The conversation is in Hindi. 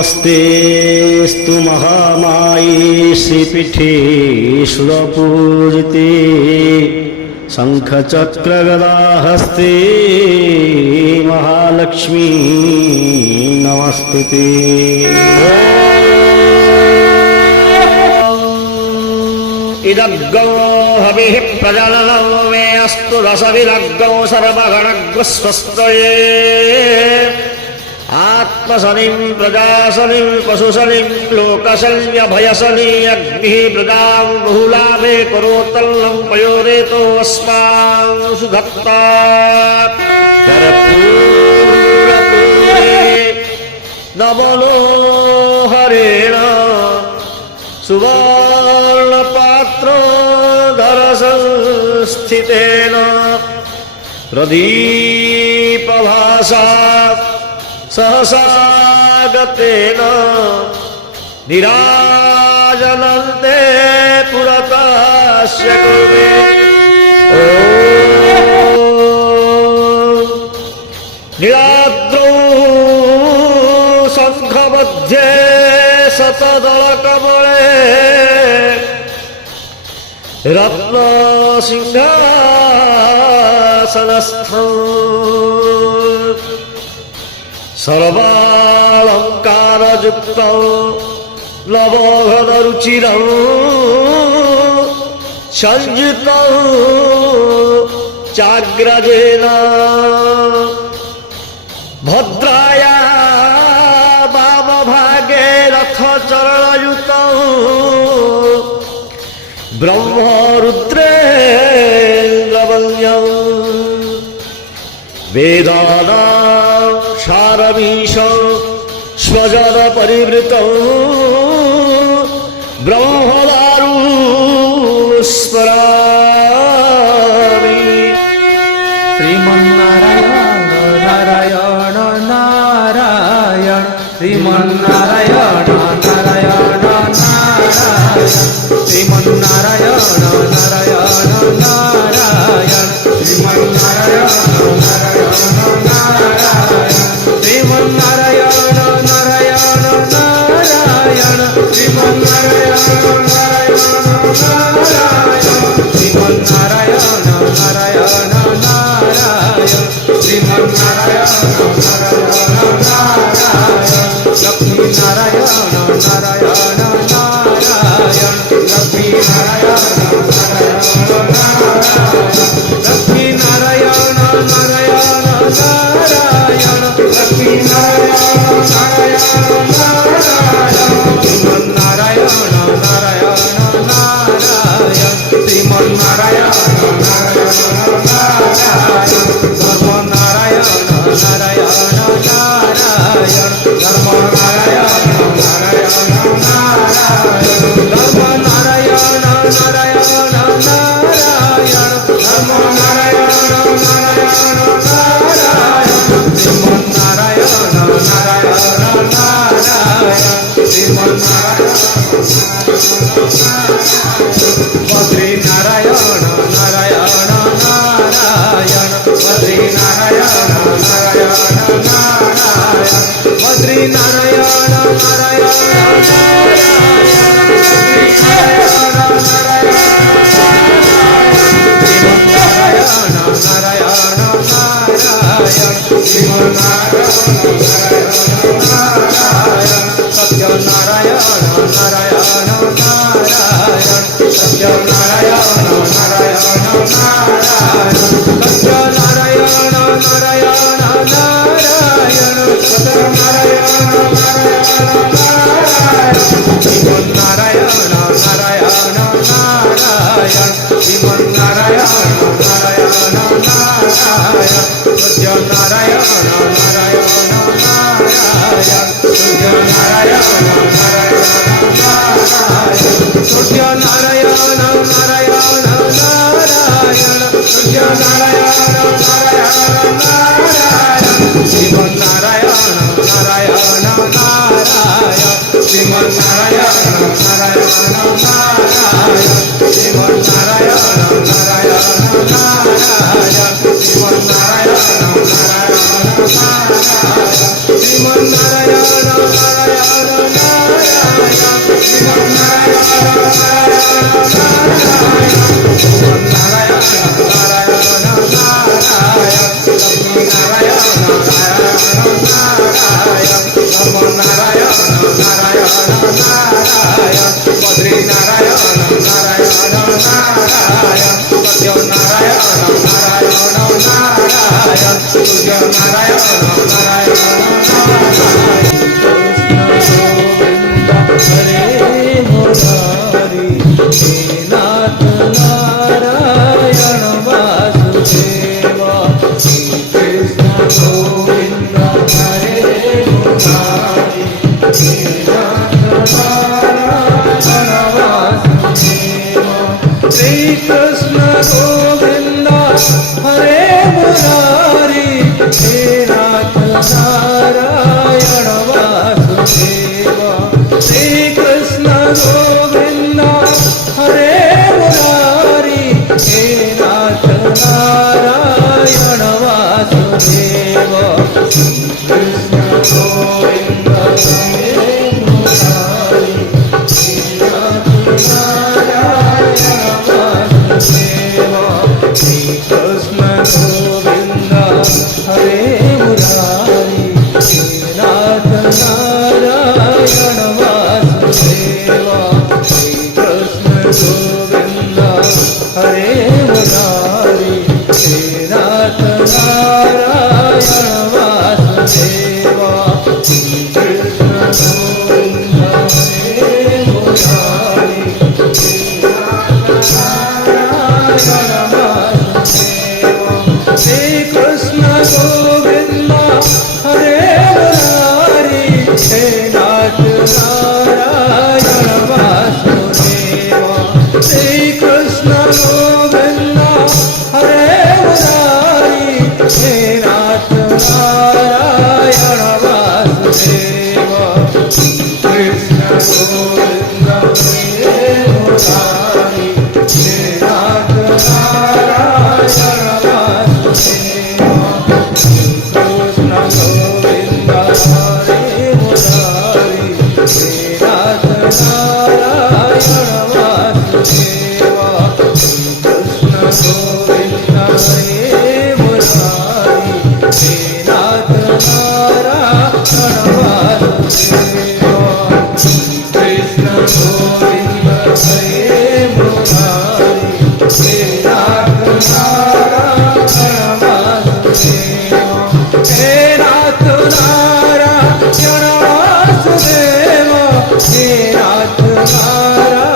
नमस्तेस्तु महामाये श्रीपीठे सुरपूजिते शङ्खचक्रगदाहस्ते महालक्ष्मी नमस्तुते। इदग्गो हविः प्रजननं मे अस्तु रसविदग्गो सर्वगणग्रस्वस्तये आत्मशनिं प्रजाशनिं पशुशनिं लोकशल्यभयशनि अग्निः प्रजां बहुलाभे करोत्तल्लं पयोरेतो अस्मान् सुधत्ता कर्पूरपूरे नवलोहरेण सुवर्णपात्रोदरसंस्थितेन प्रदीपभासा सहसागतेन निराजनन्ते पुरतस्य कुर्वे। नीलाद्रौ शङ्खमध्ये शतदलकमले रत्नसिंहासनस्थं सर्वालङ्कारयुक्तं नवघनरुचिरं संयुतं चाग्रजेन भद्राया वामभागे रथचरणयुतं ब्रह्मरुद्रेन्द्रवन्द्यं वेदानां सारमीशं स्वजन परिवृतं ब्रह्मदारु स्मरामि। श्रीमन्नारायण नारायण नारायण श्रीमन्नारायण नारायण नारायण श्रीमन्नारायण नारायण नारायण श्रीमन्नारायण नारायण नारायण श्रीमन्नारायण नारायण नारायण श्रीमन्नारायण नारायण नारायण श्रीमन्नारायण नारायण नारायण श्रीमन्नारायण नारायण नारायण लक्ष्मी नारायण नारायण नारायण लक्ष्मी नारायण नारायण नारायण लक्ष्मी नारायण नारायण नारायण लक्ष्मी नारायण नारायण नारायण श्रीमन्नारायण नारायण नारायण श्रीमन्नारायण नारायण नारायण धर्मनारायण नारायण नारायण धर्मनारायण नारायण नारायण धर्मनारायण नारायण नारायण धर्मनारायण नारायण नारायण श्रीमन्नारायण नारायण नारायण श्रीमन्नारायण बद्रीनारायण नारायण नारायण बद्रीनारायण नारायण नारायण बद्रीनारायण नारायण सत्यनारायण नारायण नारायण सत्यनारायण नारायण नारायण सत्यनारायण नारायण नारायण सत्यनारायण नारायण नारायण श्रीमन्नारायण नारायण नारायण श्रीमन्नारायण नारायण नारायण सत्यनारायण नारायण नारायण सत्यनारायण नारायण नारायण सत्यनारायण नारायण नारायण सत्यनारायण नारायण नारायण श्रीमन्नारायण नारायण नारायण श्रीमन्नारायण नारायण नारायण श्रीमन्नारायण नारायण नारायण श्रीमन्नारायण नारायण नारायण श्रीमन्नारायण नारायण नारायण नारायण हरे मुरारी हे नाथ नारायण वासुदेवा कृष्ण गोविंद हरे मुरारी हे नाथ नारायण वासुदेवा श्री कृष्ण गोविंद हरे मुरारी हे नाथ नारायण वासुदेवा श्री कृष्ण गोविंद हरे मुरारी हे नाथ नारायण वासुदेवा कृष्ण गोविंद हरे मुरारी हे नाथ नारायण वासुदेवा श्री कृष्ण गोविंद हरे मुरारी हे नाथ नारायण वासुदेवा श्री कृष्ण गोविंद हरे मुरारी हे नाथ नारायण वासुदेवा श्री कृष्ण गोविंद हरे मुरारी हे नाथ नारायण वासुदेवा श्री कृष्ण गोविंद हरे मुरारी हे नाथ नारायण वासुदेवा श्री कृष्ण गोविंद हरे मुरारी हे नाथ नारायण वासुदेवा कृष्ण गोविंद हरे मुरारी हे नाथ नारायण वासुदेवा कृष्ण गोविंद हरे मुरारी हे नाथ नारायण वासुदेवा कृष्ण गोविंद हरे मुरारी हे नाथ नारायण वासुदेवा कृष्ण गोविंद हरे मुरारी हे नाथ नारायण वासुदेवा हे नाथ नारायण वासुदेवा हे नाथ नारायण